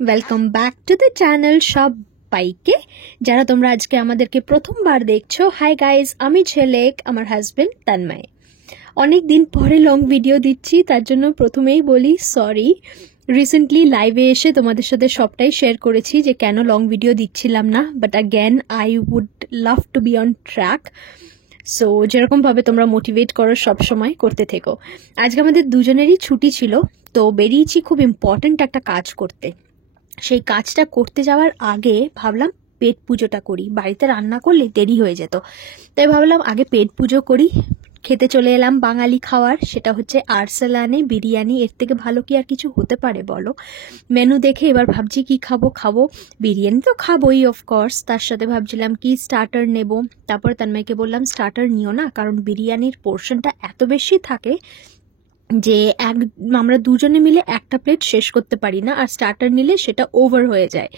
Welcome back to the channel সবাইকে। যারা তোমরা আজকে আমাদেরকে প্রথমবার দেখছো, হাই গাইজ, আমি ঝেলেক, আমার হাজবেন্ড তন্ময়। অনেক দিন পরে লং ভিডিও দিচ্ছি, তার জন্য প্রথমেই বলি সরি। রিসেন্টলি লাইভে এসে তোমাদের সাথে সবটাই শেয়ার করেছি যে কেন লং ভিডিও দিচ্ছিলাম না, but again I would love to be on track. So যেরকমভাবে তোমরা মোটিভেট করো সবসময় করতে থেকো। আজকে আমাদের দুজনেরই ছুটি ছিল, তো বেরিয়েছি খুব ইম্পর্ট্যান্ট একটা কাজ করতে। সেই কাজটা করতে যাওয়ার আগে ভাবলাম পেট পুজোটা করি, বাড়িতে রান্না করলে দেরি হয়ে যেত, তাই ভাবলাম আগে পেট পুজো করি। খেতে চলে এলাম বাঙালি খাওয়ার, সেটা হচ্ছে আরসালানে বিরিয়ানি। এর থেকে ভালো কি আর কিছু হতে পারে বলো? মেনু দেখে এবার ভাবছি কি খাবো। বিরিয়ানি তো খাবোই অফকোর্স, তার সাথে ভাবছিলাম কি স্টার্টার নেব। তারপর তন্ময়কে বললাম স্টার্টার নিও না, কারণ বিরিয়ানির পোর্শনটা এত বেশি থাকে যে আমরা দুজনে মিলে একটা প্লেট শেষ করতে পারি না, আর স্টার্টার নিলে সেটা ওভার হয়ে যায়।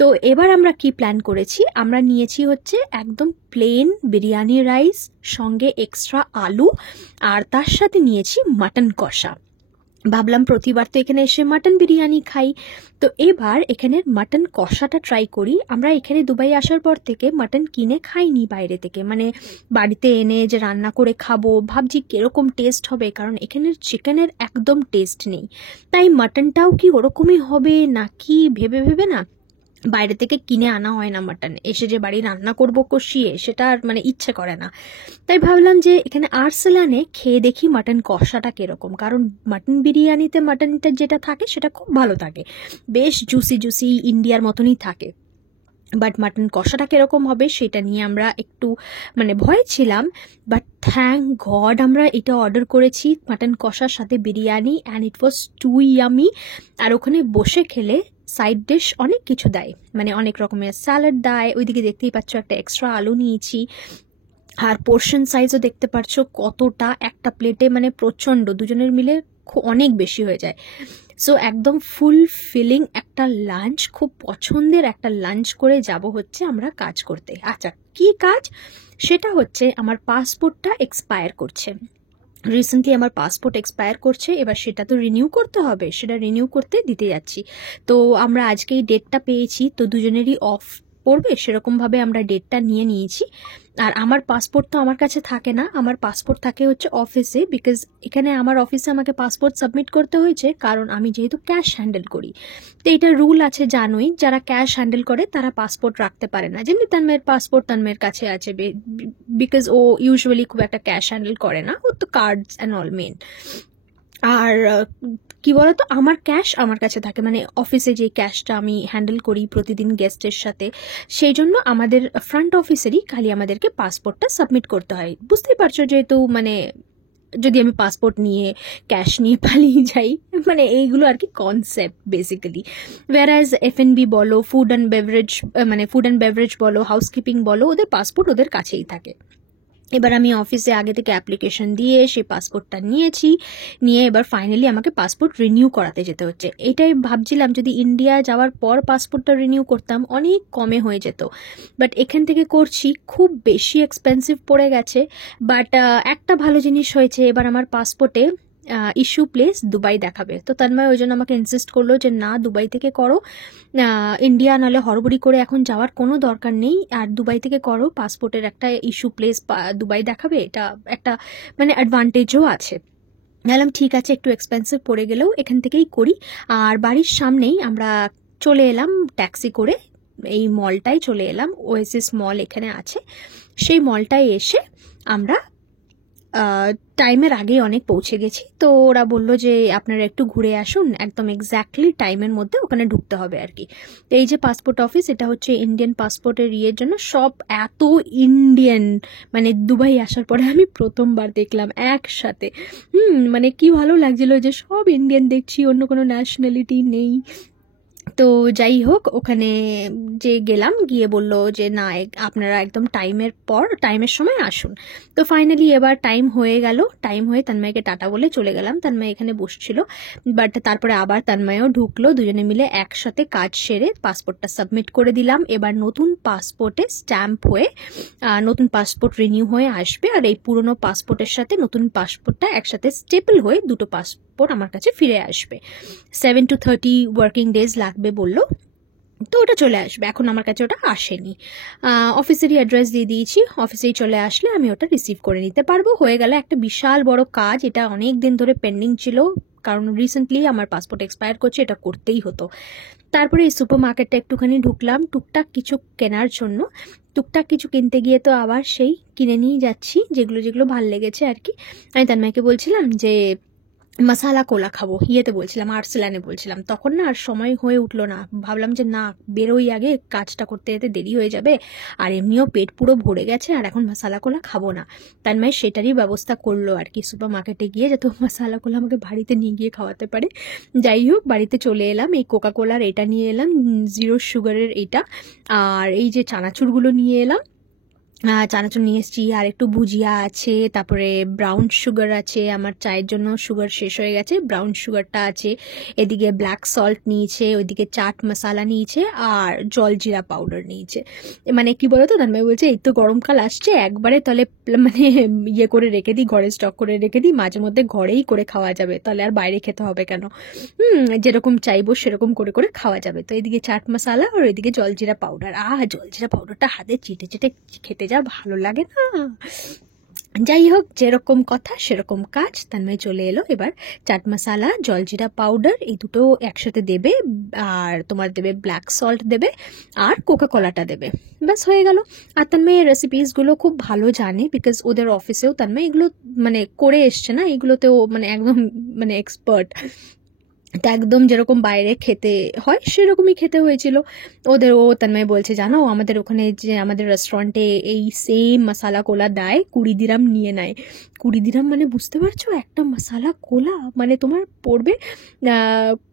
তো এবার আমরা কি প্ল্যান করেছি, আমরা নিয়েছি হচ্ছে একদম প্লেন বিরিয়ানি রাইস, সঙ্গে এক্সট্রা আলু, আর তার সাথে নিয়েছি মাটন কষা। ভাবলাম প্রতিবার তো এখানে এসে মাটন বিরিয়ানি খাই, তো এবার এখানের মাটন কষাটা ট্রাই করি। আমরা এখানে দুবাই আসার পর থেকে মাটন কিনে খাইনি বাইরে থেকে, মানে বাড়িতে এনে যে রান্না করে খাবো, ভাবছি কিরকম টেস্ট হবে, কারণ এখানের চিকেনের একদম টেস্ট নেই। তাই মাটনটাও কি ওরকমই হবে নাকি ভেবে ভেবে না বাইরে থেকে কিনে আনা হয় না মাটন, এসে যে বাড়ি রান্না করবো কষিয়ে, সেটা আর মানে ইচ্ছে করে না। তাই ভাবলাম যে এখানে আরসালানে খেয়ে দেখি মাটন কষাটা কিরকম, কারণ মাটন বিরিয়ানিতে মাটনটা যেটা থাকে সেটা খুব ভালো থাকে, বেশ জুসি জুসি ইন্ডিয়ার মতনই থাকে। বাট মাটন কষাটা কিরকম হবে সেটা নিয়ে আমরা একটু মানে ভয় ছিলাম। বাট থ্যাংক গড আমরা এটা অর্ডার করেছি, মাটন কষার সাথে biryani, and it was too yummy. আর ওখানে বসে খেলে সাইড ডিশ অনেক কিছু দেয়, মানে অনেক রকমের স্যালাড দেয়। ওইদিকে দেখতেই পাচ্ছ একটা এক্সট্রা আলু নিয়েছি, আর পোর্শন সাইজও দেখতে পাচ্ছ কতটা, একটা প্লেটে মানে প্রচণ্ড, দুজনের মিলে অনেক বেশি হয়ে যায়। সো একদম ফুল ফিলিং একটা লাঞ্চ, খুব পছন্দের একটা লাঞ্চ করে যাব হচ্ছে আমরা কাজ করতে। আচ্ছা, কি কাজ? সেটা হচ্ছে আমার পাসপোর্টটা এক্সপায়ার করছে। রিসেন্টলি আমার পাসপোর্ট এক্সপায়ার করছে, এবার সেটা তো রিনিউ করতে হবে, সেটা রিনিউ করতে দিতে যাচ্ছি। তো আমরা আজকেই ডেটটা পেয়েছি, তো দুজনেরই অফ পড়বে সেরকমভাবে আমরা ডেটটা নিয়ে নিয়েছি। আর আমার পাসপোর্ট তো আমার কাছে থাকে না, আমার পাসপোর্ট থাকে হচ্ছে অফিসে, বিকজ এখানে আমার অফিসে আমাকে পাসপোর্ট সাবমিট করতে হয়েছে, কারণ আমি যেহেতু ক্যাশ হ্যান্ডেল করি। তো এটা রুল আছে জানোই, যারা ক্যাশ হ্যান্ডেল করে তারা পাসপোর্ট রাখতে পারে না। যেমনি তন্ময়ের পাসপোর্ট তন্ময়ের কাছে আছে, বিকজ ও ইউজুয়ালি খুব একটা ক্যাশ হ্যান্ডেল করে না, ও তো কার্ডস অ্যান্ড অল মেন। আর কি বলতো, আমার ক্যাশ আমার কাছে থাকে, মানে অফিসে যে ক্যাশটা আমি হ্যান্ডেল করি প্রতিদিন গেস্টের সাথে, সেই জন্য আমাদের ফ্রন্ট অফিসেরই খালি আমাদেরকে পাসপোর্টটা সাবমিট করতে হয়। বুঝতেই পারছো, যেহেতু মানে যদি আমি পাসপোর্ট নিয়ে ক্যাশ নিয়ে পালিয়ে যাই, মানে এইগুলো আর কি কনসেপ্ট বেসিক্যালি। ওয়ারাজ এফএনবি বলো, ফুড অ্যান্ড বেভারেজ বলো, হাউসকিপিং বলো, ওদের পাসপোর্ট ওদের কাছেই থাকে। এবার আমি অফিসে আগে থেকে অ্যাপ্লিকেশন দিয়ে সেই পাসপোর্টটা নিয়ে এবার ফাইনালি আমাকে পাসপোর্ট রিনিউ করাতে যেতে হচ্ছে। এটাই ভাবছিলাম, যদি ইন্ডিয়া যাওয়ার পর পাসপোর্টটা রিনিউ করতাম অনেক কমে হয়ে যেত, বাট এখান থেকে করছি, খুব বেশি এক্সপেন্সিভ পড়ে গেছে। বাট একটা ভালো জিনিস হয়েছে, এবার আমার পাসপোর্টে ইস্যু প্লেস দুবাই দেখাবে। তো তন্ময় ওই জন্য আমাকে ইনসিস্ট করলো যে না, দুবাই থেকে করো, ইন্ডিয়া নাহলে হড়বড়ি করে এখন যাওয়ার কোনো দরকার নেই, আর দুবাই থেকে করো, পাসপোর্টের একটা ইস্যু প্লেস দুবাই দেখাবে, এটা একটা মানে অ্যাডভান্টেজও আছে। বললাম ঠিক আছে, একটু এক্সপেন্সিভ পড়ে গেলেও এখান থেকেই করি। আর বাড়ির সামনেই আমরা চলে এলাম ট্যাক্সি করে, এই মলটায় চলে এলাম, ওয়েসিস মল এখানে আছে, সেই মলটায় এসে আমরা টাইমের আগেই অনেক পৌঁছে গেছি। তো ওরা বললো যে আপনারা একটু ঘুরে আসুন, একদম এক্স্যাক্টলি টাইমের মধ্যে ওখানে ঢুকতে হবে আর কি। তো এই যে পাসপোর্ট অফিস, এটা হচ্ছে ইন্ডিয়ান পাসপোর্টের ইয়ের জন্য, সব এত ইন্ডিয়ান, মানে দুবাই আসার পরে আমি প্রথমবার দেখলাম একসাথে। মানে কি ভালো লাগছিল যে সব ইন্ডিয়ান দেখছি, অন্য কোনো ন্যাশনালিটি নেই। তো যাই হোক, ওখানে যে গেলাম, গিয়ে বললো যে না, আপনারা একদম টাইমের সময় আসুন। তো ফাইনালি এবার টাইম হয়ে গেল, টাইম হয়ে তন্ময়কে টাটা বলে চলে গেলাম। তন্ময় এখানে বসছিল, বাট তারপরে আবার তন্ময়ও ঢুকলো, দুজনে মিলে একসাথে কাজ সেরে পাসপোর্টটা সাবমিট করে দিলাম। এবার নতুন পাসপোর্টে স্ট্যাম্প হয়ে নতুন পাসপোর্ট রিনিউ হয়ে আসবে, আর এই পুরনো পাসপোর্টের সাথে নতুন পাসপোর্টটা একসাথে স্টেপল হয়ে দুটো ঝটপট আমার কাছে ফিরে আসবে। 7 to 30 ওয়ার্কিং ডেজ লাগবে বললো, তো ওটা চলে আসবে। এখন আমার কাছে ওটা আসেনি, অফিসেরই অ্যাড্রেস দিয়ে দিয়েছি, অফিসেই চলে আসলে আমি ওটা রিসিভ করে নিতে পারবো। হয়ে গেল একটা বিশাল বড় কাজ, এটা অনেক দিন ধরে পেন্ডিং ছিল, কারণ রিসেন্টলি আমার পাসপোর্ট এক্সপায়ার করছে, এটা করতেই হতো। তারপরে এই সুপার মার্কেটটা একটুখানি ঢুকলাম টুকটাক কিছু কেনার জন্য। টুকটাক কিছু কিনতে গিয়ে তো আবার সেই কিনে নিয়ে যাচ্ছি যেগুলো যেগুলো ভাল লেগেছে আর কি। আমি তানমাইকে বলছিলাম যে মশালা কোলা খাবো, ইয়েতে বলছিলাম, আর্সেলানে বলছিলাম, তখন না আর সময় হয়ে উঠলো না। ভাবলাম যে না, বেরোই আগে, কাজটা করতে যেতে দেরি হয়ে যাবে, আর এমনিও পেট পুরো ভরে গেছে, আর এখন মশালা কোলা খাবো না। তানমাই সেটারই ব্যবস্থা করলো আর কি সুপার মার্কেটে গিয়ে, যাতে মশালা কোলা আমাকে বাড়িতে নিয়ে গিয়ে খাওয়াতে পারে। যাই হোক, বাড়িতে চলে এলাম, এই কোকা কোলার এটা নিয়ে এলাম, 0 সুগারের এটা, আর এই যে চানাচুরগুলো নিয়ে এলাম, চানাচুর নিয়ে এসেছি, আর একটু ভুজিয়া আছে, তারপরে ব্রাউন সুগার আছে, আমার চায়ের জন্য সুগার শেষ হয়ে গেছে, ব্রাউন সুগারটা আছে, এদিকে ব্ল্যাক সল্ট নিয়েছে, ওইদিকে চাট মশালা নিয়েছে, আর জলজিরা পাউডার নিয়েছে। মানে কি বলতো, তানভাই বলছে এই তো গরমকাল আসছে, একবারে তাহলে মানে ইয়ে করে রেখে দিই, ঘরে স্টক করে রেখে দিই, মাঝে মধ্যে ঘরেই করে খাওয়া যাবে, তাহলে আর বাইরে খেতে হবে কেন, যেরকম চাইবো সেরকম করে করে খাওয়া যাবে। তো এদিকে চাট মশালা আর ওইদিকে জলজিরা পাউডার, জলজিরা পাউডারটা হাতে চিটে চিটে খেতে যা ভালো লাগে না। যাই হোক, যেরকম কথা সেরকম কাজ। তানময় চলে এলো, এবার চাট মশালা, জলজিরা পাউডার এই দুটো একসাথে দেবে, আর তোমার দেবে ব্ল্যাক সল্ট দেবে, আর কোকা কোলাটা দেবে, ব্যাস হয়ে গেল। আর তানময় এই রেসিপিসগুলো খুব ভালো জানে, বিকজ ওদের অফিসেও তানময় এগুলো মানে করে এসছে না, এগুলোতেও মানে একদম মানে এক্সপার্ট। তা একদম যেরকম বাইরে খেতে হয় সেরকমই খেতে হয়েছিল ওদের। ও তানময় বলছে, জানো আমাদের ওখানে যে আমাদের রেস্টুরেন্টে এই সেম মশালা কোলা দেয়, 20 দিরাম নিয়ে নেয়। 20 দিরাম মানে বুঝতে পারছো, একটা মশালা কোলা মানে তোমার পড়বে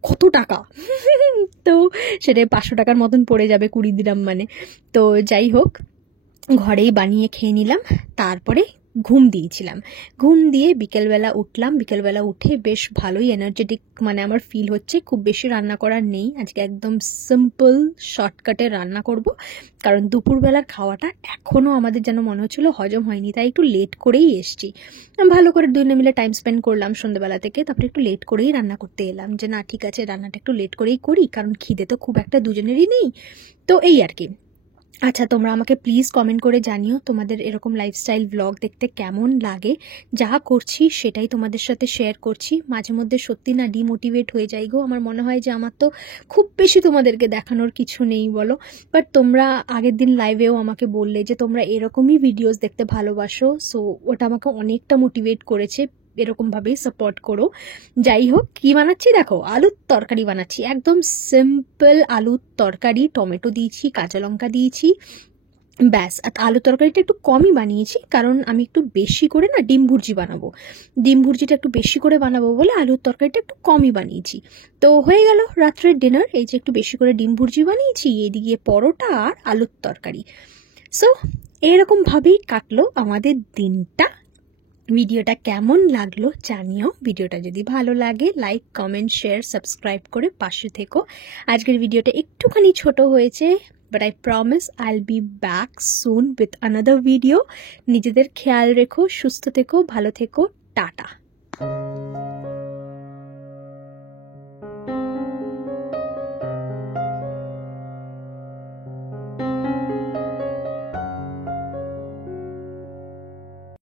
কত টাকা তো সেটা 500 টাকার মতন পড়ে যাবে 20 দিরাম মানে। তো যাই হোক, ঘরেই বানিয়ে খেয়ে নিলাম। তারপরে ঘুম দিয়েছিলাম, ঘুম দিয়ে বিকেলবেলা উঠলাম, বিকেলবেলা উঠে বেশ ভালোই এনার্জেটিক মানে আমার ফিল হচ্ছে। খুব বেশি রান্না করার নেই আজকে, একদম সিম্পল শর্টকাটে রান্না করব, কারণ দুপুরবেলার খাওয়াটা এখনও আমাদের যেন মনে হচ্ছিলো হজম হয়নি, তাই একটু লেট করেই এসছি। ভালো করে দুজনে মিলে টাইম স্পেন্ড করলাম সন্ধ্যেবেলা থেকে, তারপরে একটু লেট করেই রান্না করতে এলাম, যে না ঠিক আছে রান্নাটা একটু লেট করেই করি, কারণ খিদে তো খুব একটা দুজনেরই নেই। তো এই আর কি। আচ্ছা, তোমরা আমাকে প্লিজ কমেন্ট করে জানিও তোমাদের এরকম লাইফস্টাইল ব্লগ দেখতে কেমন লাগে। যা করছি সেটাই তোমাদের সাথে শেয়ার করছি। মাঝে মধ্যে সত্যি না ডিমোটিভেট হয়ে যাই গো, আমার মনে হয় যে আমার তো খুব বেশি তোমাদেরকে দেখানোর কিছু নেই বলো। বাট তোমরা আগের দিন লাইভেও আমাকে বললে যে তোমরা এরকমই ভিডিওস দেখতে ভালোবাসো, সো ওটা আমাকে অনেকটা মোটিভেট করেছে, এরকমভাবেই সাপোর্ট করো। যাই হোক, কি বানাচ্ছি দেখো, আলুর তরকারি বানাচ্ছি, একদম সিম্পল আলুর তরকারি, টমেটো দিয়েছি, কাঁচা লঙ্কা দিয়েছি, ব্যাস। আর আলুর তরকারিটা একটু কমই বানিয়েছি, কারণ আমি একটু বেশি করে না ডিম ভুর্জি বানাবো, ডিম ভুর্জিটা একটু বেশি করে বানাবো বলে আলুর তরকারিটা একটু কমই বানিয়েছি। তো হয়ে গেল রাত্রের ডিনার, এই যে একটু বেশি করে ডিম ভুর্জি বানিয়েছি, এদিকে পরোটা আর আলুর তরকারি। সো এরকমভাবেই কাটলো আমাদের দিনটা। ভিডিওটা কেমন লাগলো জানিও, ভিডিওটা যদি ভালো লাগে লাইক কমেন্ট শেয়ার সাবস্ক্রাইব করে পাশে থেকো। আজকের ভিডিওটা একটুখানি ছোট হয়েছে, but I promise I will be back soon with another video. নিজেদের খেয়াল রেখো, সুস্থ থেকো, ভালো থেকো, টাটা।